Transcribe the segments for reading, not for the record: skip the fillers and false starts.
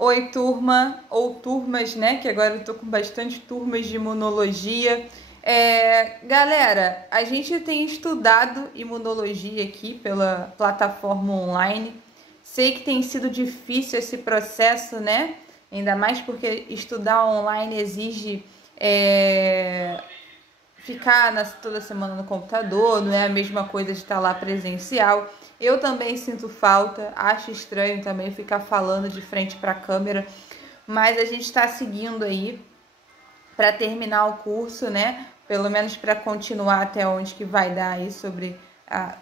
Oi, turma, ou turmas, né? Que agora eu tô com bastante turmas de imunologia. Galera, a gente tem estudado imunologia aqui pela plataforma online. Sei que tem sido difícil esse processo, né? Ainda mais porque estudar online exige ficar toda semana no computador, não é a mesma coisa de estar lá presencial. Eu também sinto falta, acho estranho também ficar falando de frente para a câmera, mas a gente está seguindo aí para terminar o curso, né? Pelo menos para continuar até onde que vai dar aí sobre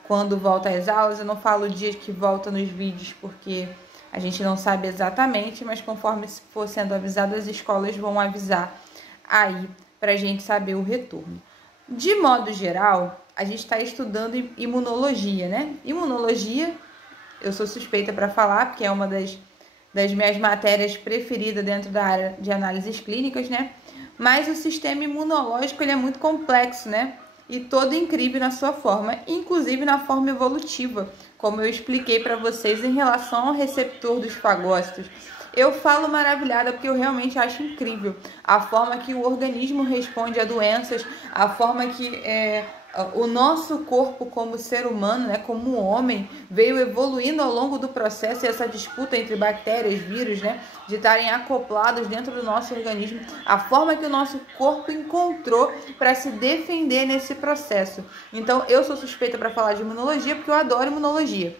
quando volta às aulas. Eu não falo o dia que volta nos vídeos porque a gente não sabe exatamente, mas conforme for sendo avisado, as escolas vão avisar aí para a gente saber o retorno. De modo geral, a gente está estudando imunologia, né? Imunologia, eu sou suspeita para falar, porque é uma das minhas matérias preferidas dentro da área de análises clínicas, né? Mas o sistema imunológico ele é muito complexo, né? E todo incrível na sua forma, inclusive na forma evolutiva, como eu expliquei para vocês em relação ao receptor dos fagócitos. Eu falo maravilhada porque eu realmente acho incrível a forma que o organismo responde a doenças, a forma que o nosso corpo como ser humano, né, como homem, veio evoluindo ao longo do processo e essa disputa entre bactérias, vírus, né, de estarem acoplados dentro do nosso organismo, a forma que o nosso corpo encontrou para se defender nesse processo. Então, eu sou suspeita para falar de imunologia porque eu adoro imunologia.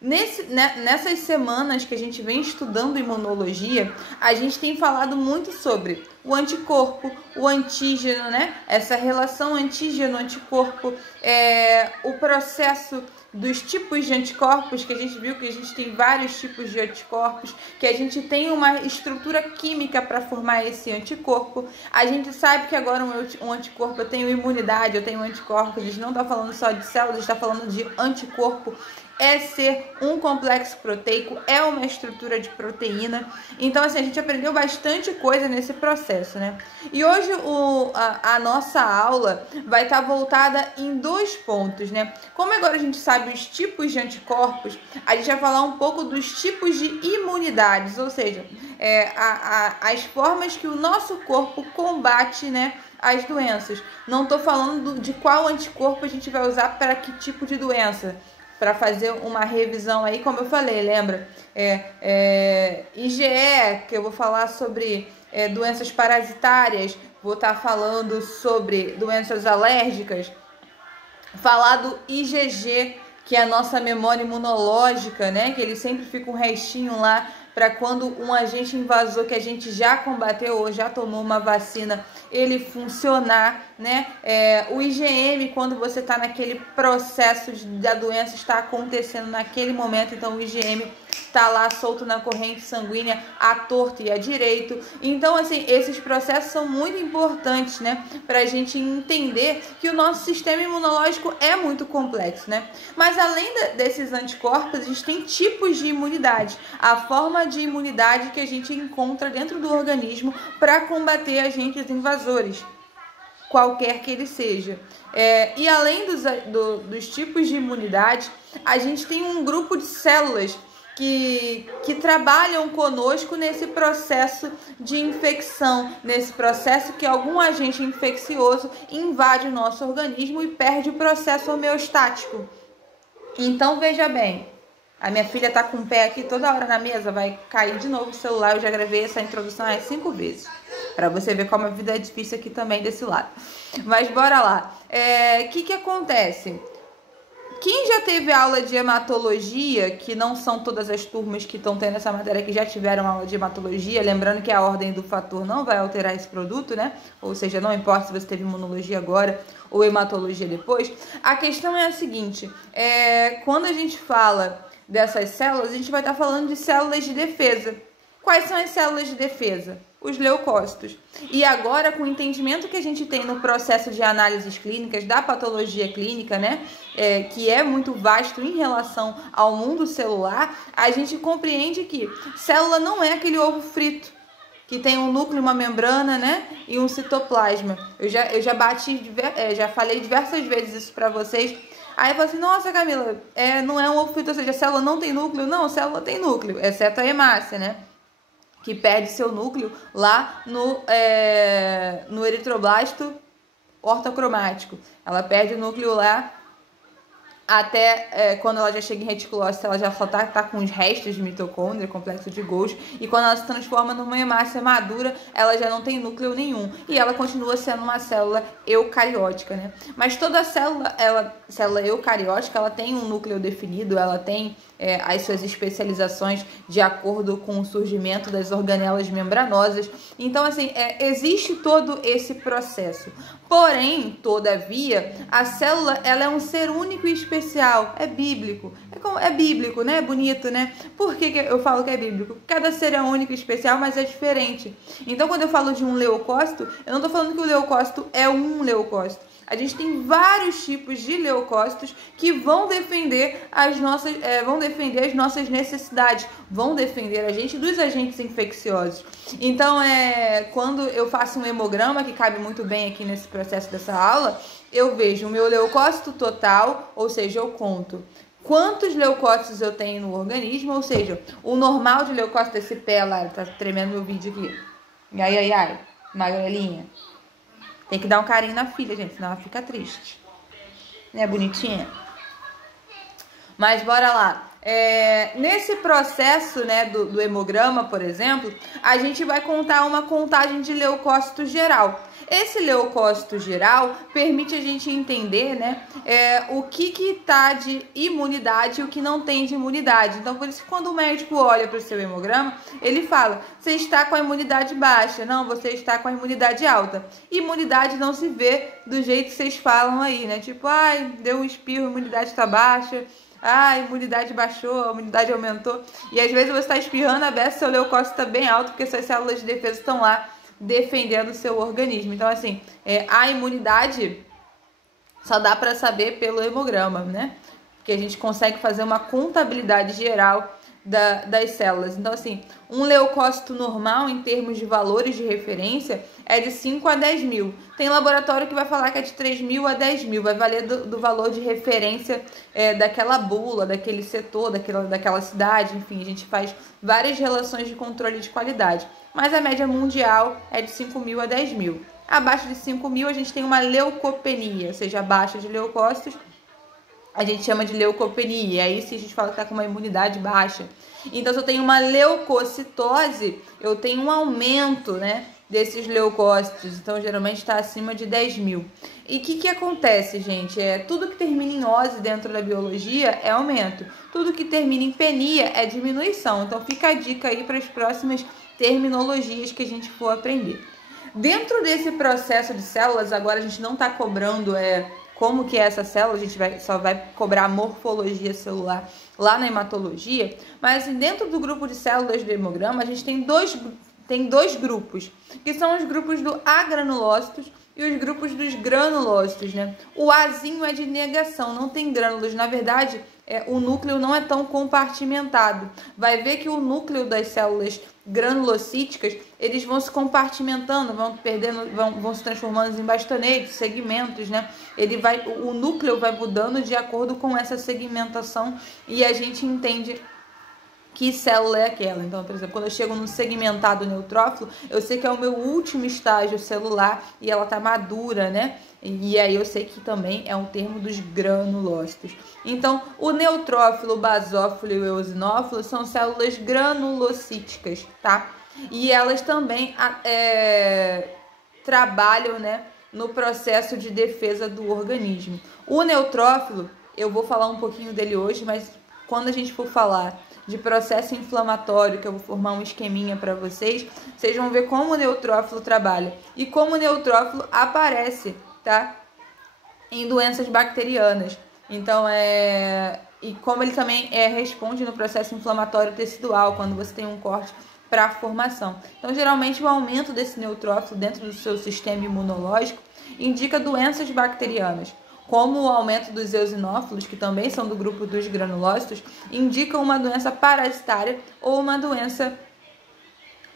Nessas semanas que a gente vem estudando imunologia, a gente tem falado muito sobre o anticorpo, o antígeno, né? Essa relação antígeno-anticorpo, o processo dos tipos de anticorpos, que a gente viu que a gente tem vários tipos de anticorpos, que a gente tem uma estrutura química para formar esse anticorpo. A gente sabe que agora um anticorpo, eu tenho imunidade, eu tenho anticorpo, a gente não está falando só de células, está falando de anticorpo. É ser um complexo proteico, é uma estrutura de proteína. Então, assim, a gente aprendeu bastante coisa nesse processo, né? E hoje a nossa aula vai estar voltada em dois pontos, né? Como agora a gente sabe os tipos de anticorpos, a gente vai falar um pouco dos tipos de imunidades, ou seja, as formas que o nosso corpo combate, né, as doenças. Não estou falando de qual anticorpo a gente vai usar para que tipo de doença. Para fazer uma revisão aí, como eu falei, lembra? IgE, que eu vou falar sobre doenças parasitárias, vou estar falando sobre doenças alérgicas, falar do IgG, que é a nossa memória imunológica, né? Que ele sempre fica um restinho lá para quando um agente invasor que a gente já combateu ou já tomou uma vacina, ele funcionar, né? O IgM, quando você está naquele processo da doença, está acontecendo naquele momento, então o IgM está lá solto na corrente sanguínea, à torta e à direito. Então, assim, esses processos são muito importantes, né? Para a gente entender que o nosso sistema imunológico é muito complexo, né? Mas além desses anticorpos, a gente tem tipos de imunidade. A forma de imunidade que a gente encontra dentro do organismo para combater agentes invasores, qualquer que ele seja. E além dos tipos de imunidade, a gente tem um grupo de células que trabalham conosco nesse processo de infecção, nesse processo que algum agente infeccioso invade o nosso organismo e perde o processo homeostático. Então, veja bem, a minha filha tá com o pé aqui toda hora na mesa, vai cair de novo o celular. Eu já gravei essa introdução 5 vezes, para você ver como a vida é difícil aqui também desse lado. Mas bora lá. Que acontece? Quem já teve aula de hematologia, que não são todas as turmas que estão tendo essa matéria que já tiveram aula de hematologia, lembrando que a ordem do fator não vai alterar esse produto, né? Ou seja, não importa se você teve imunologia agora ou hematologia depois. A questão é a seguinte, quando a gente fala dessas células, a gente vai estar falando de células de defesa. Quais são as células de defesa? Os leucócitos. E agora, com o entendimento que a gente tem no processo de análises clínicas, da patologia clínica, né, que é muito vasto em relação ao mundo celular, a gente compreende que célula não é aquele ovo frito, que tem um núcleo, uma membrana, né, e um citoplasma. Eu já falei diversas vezes isso para vocês. Aí fala assim, nossa, Camila, não é um ovo frito, ou seja, a célula não tem núcleo? Não, a célula tem núcleo, exceto a hemácia, né? Que perde seu núcleo lá no eritroblasto ortocromático. Ela perde o núcleo lá até quando ela já chega em reticulose, ela já só tá com os restos de mitocôndria, complexo de Golgi, e quando ela se transforma numa hemácia madura, ela já não tem núcleo nenhum, e ela continua sendo uma célula eucariótica, né? Mas toda célula eucariótica, ela tem um núcleo definido, ela tem as suas especializações de acordo com o surgimento das organelas membranosas. Então, assim, existe todo esse processo. Porém, todavia, a célula, ela é um ser único e especial. É bíblico. É bíblico, né? É bonito, né? Por que eu falo que é bíblico? Cada ser é único e especial, mas é diferente. Então, quando eu falo de um leucócito, eu não estou falando que o leucócito é um leucócito. A gente tem vários tipos de leucócitos que vão defender as nossas necessidades, vão defender a gente dos agentes infecciosos. Então, quando eu faço um hemograma, que cabe muito bem aqui nesse processo dessa aula, eu vejo o meu leucócito total, ou seja, eu conto quantos leucócitos eu tenho no organismo, ou seja, o normal de leucócito desse pé lá, tá tremendo meu vídeo aqui. Ai, magrelinha. Tem que dar um carinho na filha, gente, senão ela fica triste. Né, bonitinha? Mas bora lá. Nesse processo, né, do hemograma, por exemplo, a gente vai contar uma contagem de leucócito geral. Esse leucócito geral permite a gente entender, né, o que tá de imunidade e o que não tem de imunidade. Então, por isso que quando o médico olha para o seu hemograma, ele fala, você está com a imunidade baixa, não, você está com a imunidade alta. Imunidade não se vê do jeito que vocês falam aí, né? Tipo, ai, deu um espirro, a imunidade está baixa. A imunidade baixou, a imunidade aumentou. E às vezes você está espirrando a beça, seu leucócito está bem alto, porque suas células de defesa estão lá defendendo o seu organismo. Então, assim, a imunidade só dá para saber pelo hemograma, né? Porque a gente consegue fazer uma contabilidade geral das células. Então, assim, um leucócito normal, em termos de valores de referência, é de 5 a 10 mil. Tem laboratório que vai falar que é de 3 mil a 10 mil. Vai valer do valor de referência daquela bula, daquele setor, daquela cidade. Enfim, a gente faz várias relações de controle de qualidade. Mas a média mundial é de 5 mil a 10 mil. Abaixo de 5 mil, a gente tem uma leucopenia, ou seja, abaixo de leucócitos, a gente chama de leucopenia. Aí se a gente fala que está com uma imunidade baixa. Então, se eu tenho uma leucocitose, eu tenho um aumento, né, desses leucócitos. Então, geralmente está acima de 10 mil. E o que acontece, gente? Tudo que termina em ose dentro da biologia é aumento. Tudo que termina em penia é diminuição. Então, fica a dica aí para as próximas terminologias que a gente for aprender. Dentro desse processo de células, agora a gente não está cobrando como que é essa célula, a gente só vai cobrar a morfologia celular lá na hematologia, mas dentro do grupo de células do hemograma, a gente tem dois grupos, que são os grupos do agranulócitos e os grupos dos granulócitos, né? O Azinho é de negação, não tem grânulos. Na verdade, o núcleo não é tão compartimentado. Vai ver que o núcleo das células granulocíticas, eles vão se compartimentando, vão se transformando em bastonetes, segmentos, né? O núcleo vai mudando de acordo com essa segmentação e a gente entende que célula é aquela. Então, por exemplo, quando eu chego num segmentado neutrófilo, eu sei que é o meu último estágio celular e ela tá madura, né? E aí eu sei que também é um termo dos granulócitos. Então, o neutrófilo, o basófilo e o eosinófilo são células granulocíticas, tá? E elas também trabalham, né, no processo de defesa do organismo. O neutrófilo, eu vou falar um pouquinho dele hoje, mas quando a gente for falar de processo inflamatório, que eu vou formar um esqueminha para vocês vão ver como o neutrófilo trabalha e como o neutrófilo aparece, tá? Em doenças bacterianas. Então, e como ele também responde no processo inflamatório tecidual, quando você tem um corte para a formação. Então, geralmente, o aumento desse neutrófilo dentro do seu sistema imunológico indica doenças bacterianas, como o aumento dos eosinófilos, que também são do grupo dos granulócitos, indicam uma doença parasitária ou uma doença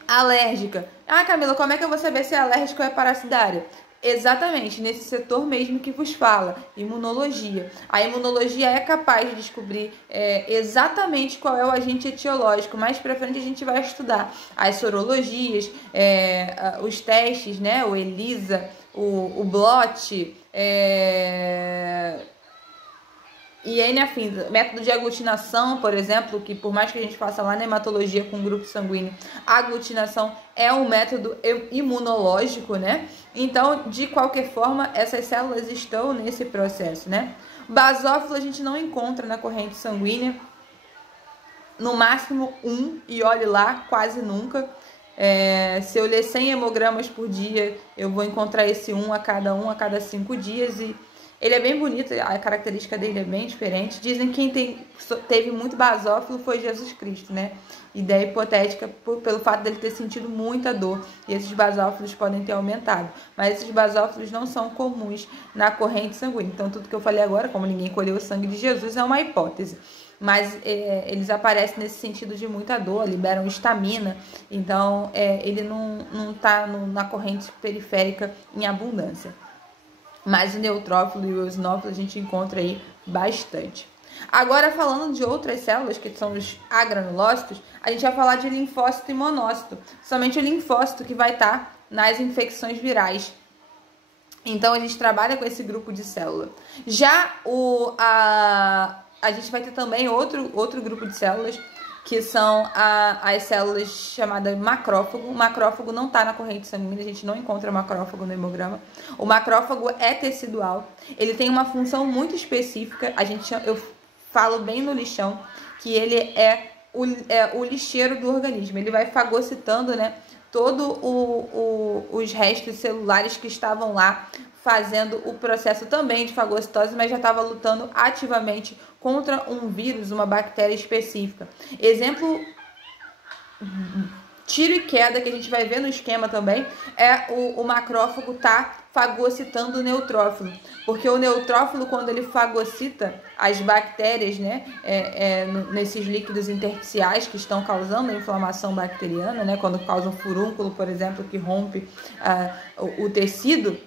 alérgica. Ah, Camila, como é que eu vou saber se é alérgica ou é parasitária? Exatamente, nesse setor mesmo que vos fala, imunologia. A imunologia é capaz de descobrir exatamente qual é o agente etiológico. Mais pra frente a gente vai estudar as sorologias, os testes, né? O ELISA, o Blot, e N afins. Método de aglutinação, por exemplo, que por mais que a gente faça lá na hematologia com grupo sanguíneo, a aglutinação é um método imunológico, né? Então, de qualquer forma, essas células estão nesse processo, né? Basófilo a gente não encontra na corrente sanguínea, no máximo 1, e olhe lá, quase nunca. Se eu ler 100 hemogramas por dia, eu vou encontrar esse 1 a cada 5 dias, e ele é bem bonito, a característica dele é bem diferente. Dizem que quem teve muito basófilo foi Jesus Cristo, né? Ideia hipotética pelo fato dele ter sentido muita dor. E esses basófilos podem ter aumentado. Mas esses basófilos não são comuns na corrente sanguínea. Então tudo que eu falei agora, como ninguém colheu o sangue de Jesus, é uma hipótese. Mas eles aparecem nesse sentido de muita dor, liberam estamina. Então ele não está na corrente periférica em abundância. Mas o neutrófilo e o eosinófilo a gente encontra aí bastante. Agora, falando de outras células, que são os agranulócitos, a gente vai falar de linfócito e monócito. Somente o linfócito que vai estar nas infecções virais. Então, a gente trabalha com esse grupo de célula. Já a gente vai ter também outro grupo de células, que são as células chamadas macrófago. O macrófago não está na corrente sanguínea, a gente não encontra macrófago no hemograma. O macrófago é tecidual, ele tem uma função muito específica, eu falo bem no lixão, que ele é o lixeiro do organismo. Ele vai fagocitando, né, todos os restos celulares que estavam lá, fazendo o processo também de fagocitose, mas já estava lutando ativamente contra um vírus, uma bactéria específica. Exemplo, tiro e queda, que a gente vai ver no esquema também, o macrófago tá fagocitando o neutrófilo, porque o neutrófilo, quando ele fagocita as bactérias, né, nesses líquidos intersticiais que estão causando a inflamação bacteriana, né, quando causa um furúnculo, por exemplo, que rompe o tecido,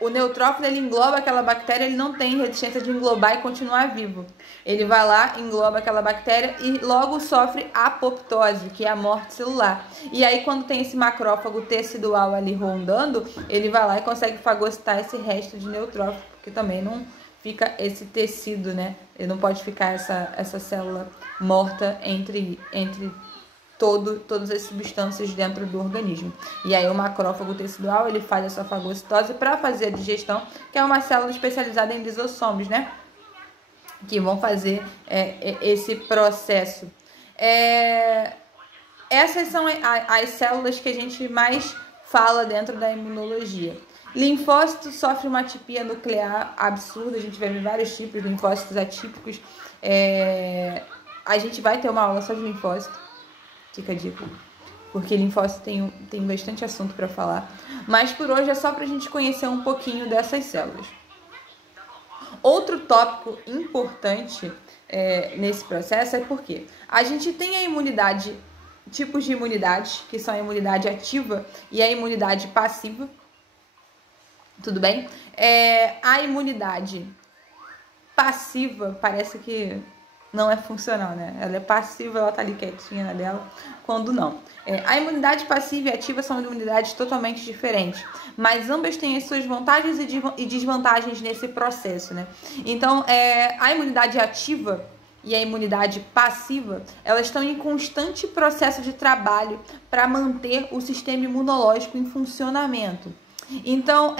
o neutrófilo, ele engloba aquela bactéria, ele não tem resistência de englobar e continuar vivo. Ele vai lá, engloba aquela bactéria e logo sofre apoptose, que é a morte celular. E aí, quando tem esse macrófago tecidual ali rondando, ele vai lá e consegue fagocitar esse resto de neutrófilo, porque também não fica esse tecido, né? Ele não pode ficar essa célula morta entre todas as substâncias dentro do organismo. E aí o macrófago tecidual, ele faz essa fagocitose para fazer a digestão, que é uma célula especializada em lisossomos, né? Que vão fazer esse processo. Essas são as células que a gente mais fala dentro da imunologia. Linfócito sofre uma atipia nuclear absurda, a gente vai ver vários tipos de linfócitos atípicos. A gente vai ter uma aula só de linfócito, fica a dica, porque linfócito tem bastante assunto para falar. Mas por hoje é só para a gente conhecer um pouquinho dessas células. Outro tópico importante nesse processo é porque a gente tem a imunidade, tipos de imunidade, que são a imunidade ativa e a imunidade passiva. Tudo bem? A imunidade passiva parece que não é funcional, né? Ela é passiva, ela tá ali quietinha na dela, quando não. A imunidade passiva e ativa são imunidades totalmente diferentes, mas ambas têm as suas vantagens e desvantagens nesse processo, né? Então, a imunidade ativa e a imunidade passiva, elas estão em constante processo de trabalho para manter o sistema imunológico em funcionamento. Então,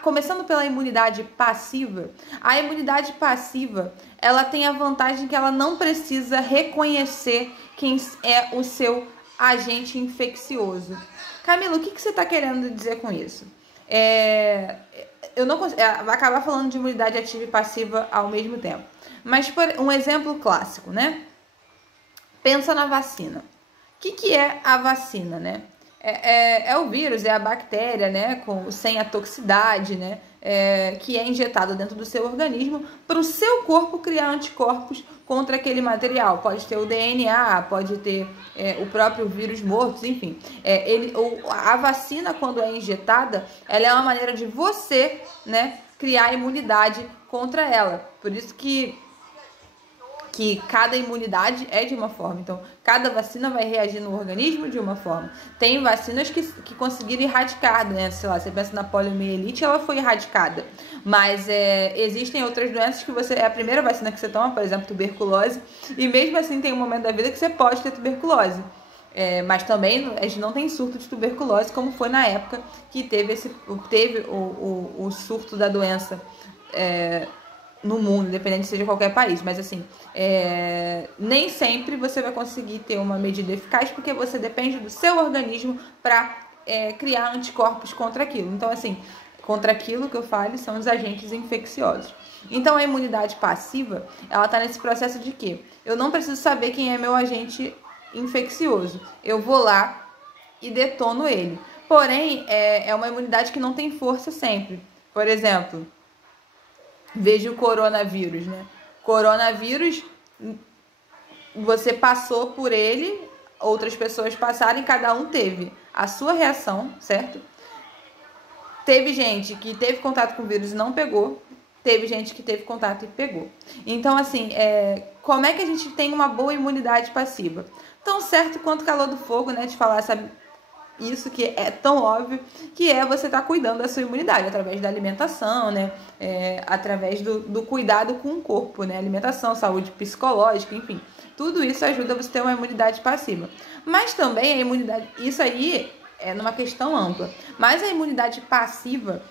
começando pela imunidade passiva, a imunidade passiva, ela tem a vantagem que ela não precisa reconhecer quem é o seu agente infeccioso. Camila, o que você está querendo dizer com isso? Eu não consigo, vai acabar falando de imunidade ativa e passiva ao mesmo tempo. Mas, por um exemplo clássico, né? Pensa na vacina. O que é a vacina, né? É o vírus, é a bactéria, né, sem a toxicidade, né, que é injetado dentro do seu organismo para o seu corpo criar anticorpos contra aquele material. Pode ter o DNA, pode ter o próprio vírus morto, enfim. A vacina, quando é injetada, ela é uma maneira de você, né, criar imunidade contra ela. Por isso que cada imunidade é de uma forma. Então, cada vacina vai reagir no organismo de uma forma. Tem vacinas que conseguiram erradicar, né? Sei lá, você pensa na poliomielite, ela foi erradicada. Mas existem outras doenças que é a primeira vacina que você toma, por exemplo, tuberculose, e mesmo assim tem um momento da vida que você pode ter tuberculose. Mas também a gente não tem surto de tuberculose, como foi na época que teve o surto da doença no mundo, independente seja qualquer país. Mas assim, nem sempre você vai conseguir ter uma medida eficaz, porque você depende do seu organismo para criar anticorpos contra aquilo. Então assim, contra aquilo que eu falo são os agentes infecciosos. Então a imunidade passiva, ela está nesse processo de que eu não preciso saber quem é meu agente infeccioso, eu vou lá e detono ele. Porém, é uma imunidade que não tem força sempre. Por exemplo, veja o coronavírus, né? Coronavírus, você passou por ele, outras pessoas passaram e cada um teve a sua reação, certo? Teve gente que teve contato com o vírus e não pegou, teve gente que teve contato e pegou. Então, assim, como é que a gente tem uma boa imunidade passiva? Tão certo quanto calor do fogo, né? De falar, sabe? Isso que é tão óbvio, que você estar cuidando da sua imunidade, através da alimentação, né? Através do cuidado com o corpo, né? Alimentação, saúde psicológica, enfim. Tudo isso ajuda você a ter uma imunidade passiva. Mas também a imunidade, isso aí é numa questão ampla. Mas a imunidade passiva,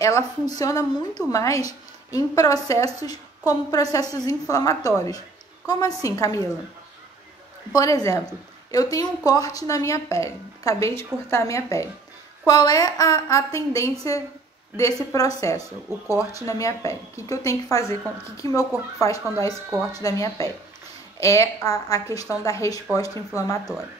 ela funciona muito mais em processos como processos inflamatórios. Como assim, Camila? Por exemplo, eu tenho um corte na minha pele, acabei de cortar a minha pele. Qual é a tendência desse processo, o corte na minha pele? O que eu tenho que fazer, o que meu corpo faz quando há esse corte da minha pele? É a questão da resposta inflamatória.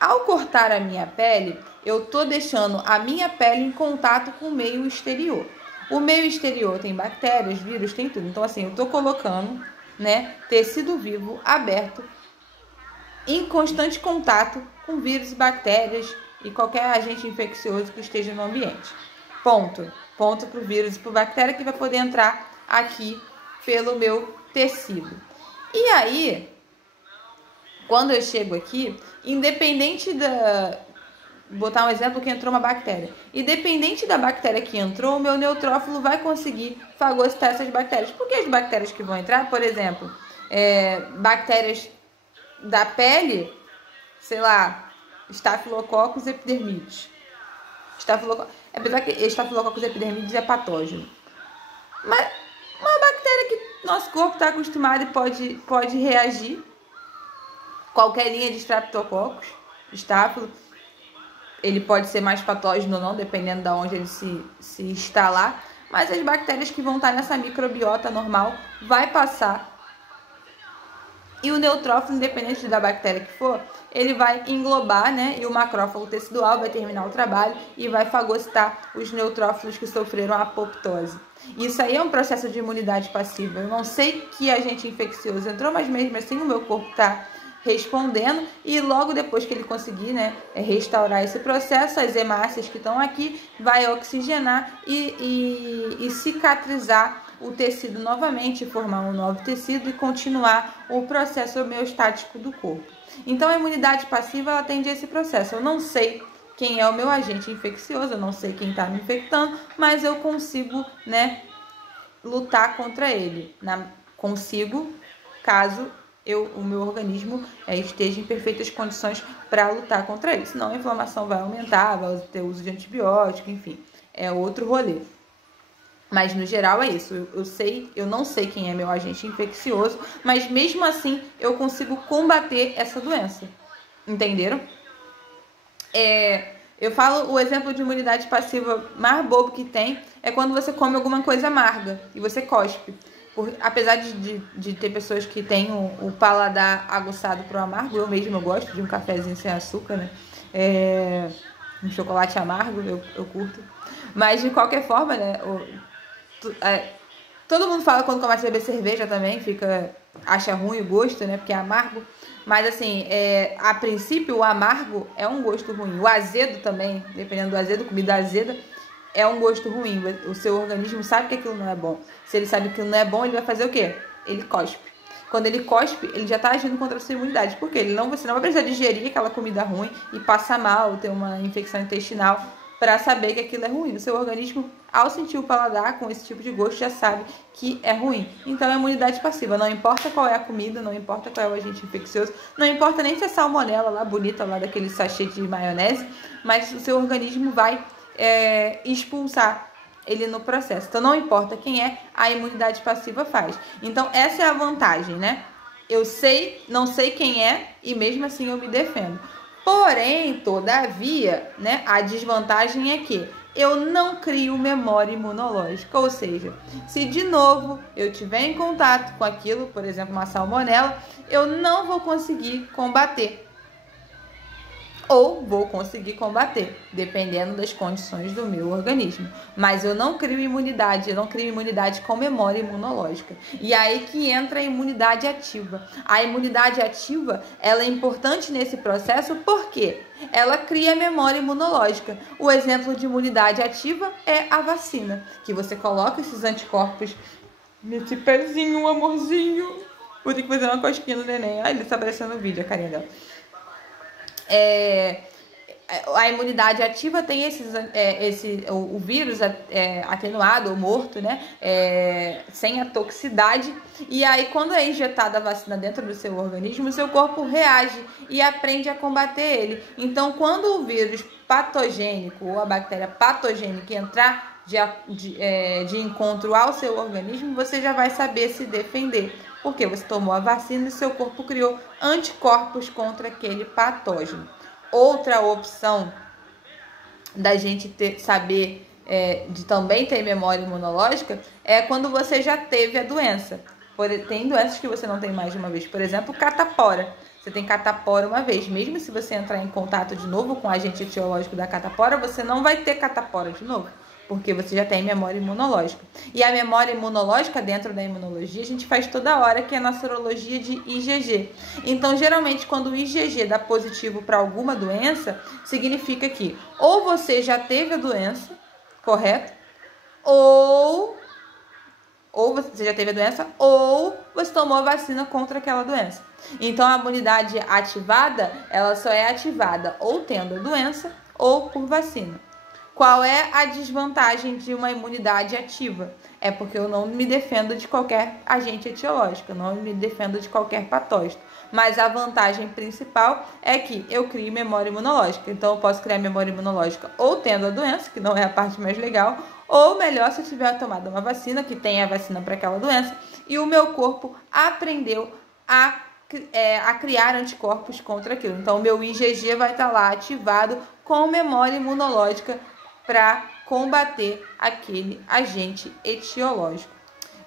Ao cortar a minha pele, eu estou deixando a minha pele em contato com o meio exterior. O meio exterior tem bactérias, vírus, tem tudo. Então, assim, eu estou colocando, né, tecido vivo aberto em constante contato com vírus, bactérias e qualquer agente infeccioso que esteja no ambiente. Ponto para o vírus e para a bactéria que vai poder entrar aqui pelo meu tecido. E aí, quando eu chego aqui, independente vou botar um exemplo que entrou uma bactéria. Independente da bactéria que entrou, o meu neutrófilo vai conseguir fagocitar essas bactérias. Porque as bactérias que vão entrar, por exemplo, bactérias da pele, sei lá, Staphylococcus epidermidis. Apesar que Staphylococcus epidermidis é patógeno. Mas uma bactéria que nosso corpo está acostumado e pode reagir. Qualquer linha de Streptococcus, Staphylo, ele pode ser mais patógeno ou não, dependendo de onde ele se instalar. Mas as bactérias que vão estar nessa microbiota normal vai passar. E o neutrófilo, independente da bactéria que for, ele vai englobar, né? E o macrófago tecidual vai terminar o trabalho e vai fagocitar os neutrófilos que sofreram a apoptose. Isso aí é um processo de imunidade passiva. Eu não sei que agente infeccioso entrou, mas mesmo assim o meu corpo está respondendo, e logo depois que ele conseguir, né, restaurar esse processo, as hemácias que estão aqui vai oxigenar e cicatrizar o tecido novamente, formar um novo tecido e continuar o processo homeostático do corpo. Então a imunidade passiva, ela atende a esse processo. Eu não sei quem é o meu agente infeccioso, eu não sei quem está me infectando, mas eu consigo, né, lutar contra ele. Consigo, caso o meu organismo esteja em perfeitas condições para lutar contra ele. Senão a inflamação vai aumentar, vai ter uso de antibiótico, enfim, é outro rolê. Mas no geral é isso. Eu não sei quem é meu agente infeccioso, mas mesmo assim eu consigo combater essa doença. Entenderam? Eu falo, o exemplo de imunidade passiva mais bobo que tem é quando você come alguma coisa amarga e você cospe. Apesar de ter pessoas que têm o paladar aguçado para o amargo, eu mesmo gosto de um cafezinho sem açúcar, né? Um chocolate amargo, eu curto. Mas de qualquer forma, né? Todo mundo fala quando começa a beber cerveja também, acha ruim o gosto, né? Porque é amargo. Mas assim, a princípio o amargo é um gosto ruim. O azedo também, dependendo do azedo, comida azeda, é um gosto ruim. O seu organismo sabe que aquilo não é bom. Se ele sabe que aquilo não é bom, ele vai fazer o quê? Ele cospe. Quando ele cospe, ele já está agindo contra a sua imunidade. Porque você não vai precisar digerir aquela comida ruim e passar mal, ter uma infecção intestinal para saber que aquilo é ruim. O seu organismo, ao sentir o paladar com esse tipo de gosto, já sabe que é ruim. Então, é imunidade passiva. Não importa qual é a comida, não importa qual é o agente infeccioso, não importa nem se é salmonela lá, bonita, lá daquele sachê de maionese, mas o seu organismo vai expulsar ele no processo. Então, não importa quem é, a imunidade passiva faz. Então, essa é a vantagem, né? Eu não sei quem é e mesmo assim eu me defendo. Porém, todavia, né, a desvantagem é que eu não crio memória imunológica. Ou seja, se de novo eu tiver em contato com aquilo, por exemplo, uma salmonela, eu não vou conseguir combater. Ou vou conseguir combater, dependendo das condições do meu organismo. Mas eu não crio imunidade com memória imunológica. E aí que entra a imunidade ativa. A imunidade ativa, ela é importante nesse processo porque ela cria memória imunológica. O exemplo de imunidade ativa é a vacina, que você coloca esses anticorpos nesse pezinho, amorzinho. Vou ter que fazer uma cosquinha no neném. Ai, ele tá aparecendo no vídeo, a carinha dela. A imunidade ativa tem o vírus atenuado ou morto, né? Sem a toxicidade. E aí, quando é injetada a vacina dentro do seu organismo, o seu corpo reage e aprende a combater ele. Então, quando o vírus patogênico ou a bactéria patogênica entrar de encontro ao seu organismo, você já vai saber se defender. Porque você tomou a vacina e seu corpo criou anticorpos contra aquele patógeno. Outra opção da gente saber de também ter memória imunológica é quando você já teve a doença. Tem doenças que você não tem mais de uma vez. Por exemplo, catapora. Você tem catapora uma vez. Mesmo se você entrar em contato de novo com o agente etiológico da catapora, você não vai ter catapora de novo, porque você já tem memória imunológica. E a memória imunológica, dentro da imunologia, a gente faz toda hora, que é na sorologia de IgG. Então, geralmente, quando o IgG dá positivo para alguma doença, significa que ou você já teve a doença, correto? Ou você já teve a doença, ou você tomou a vacina contra aquela doença. Então, a imunidade ativada, ela só é ativada ou tendo a doença ou por vacina. Qual é a desvantagem de uma imunidade ativa? É porque eu não me defendo de qualquer agente etiológico, eu não me defendo de qualquer patógeno. Mas a vantagem principal é que eu crio memória imunológica. Então, eu posso criar memória imunológica ou tendo a doença, que não é a parte mais legal, ou melhor, se eu tiver tomado uma vacina, que tem a vacina para aquela doença, e o meu corpo aprendeu a criar anticorpos contra aquilo. Então, o meu IgG vai estar lá ativado com memória imunológica para combater aquele agente etiológico.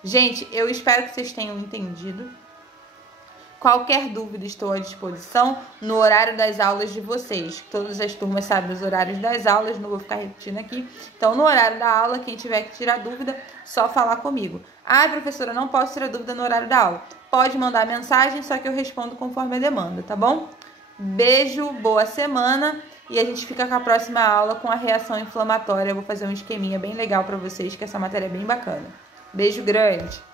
Gente, eu espero que vocês tenham entendido. Qualquer dúvida, estou à disposição no horário das aulas de vocês. Todas as turmas sabem os horários das aulas, não vou ficar repetindo aqui. Então, no horário da aula, quem tiver que tirar dúvida, só falar comigo. Ah, professora, não posso tirar dúvida no horário da aula. Pode mandar mensagem, só que eu respondo conforme a demanda, tá bom? Beijo, boa semana. E a gente fica com a próxima aula com a reação inflamatória. Eu vou fazer um esqueminha bem legal para vocês, que essa matéria é bem bacana. Beijo grande!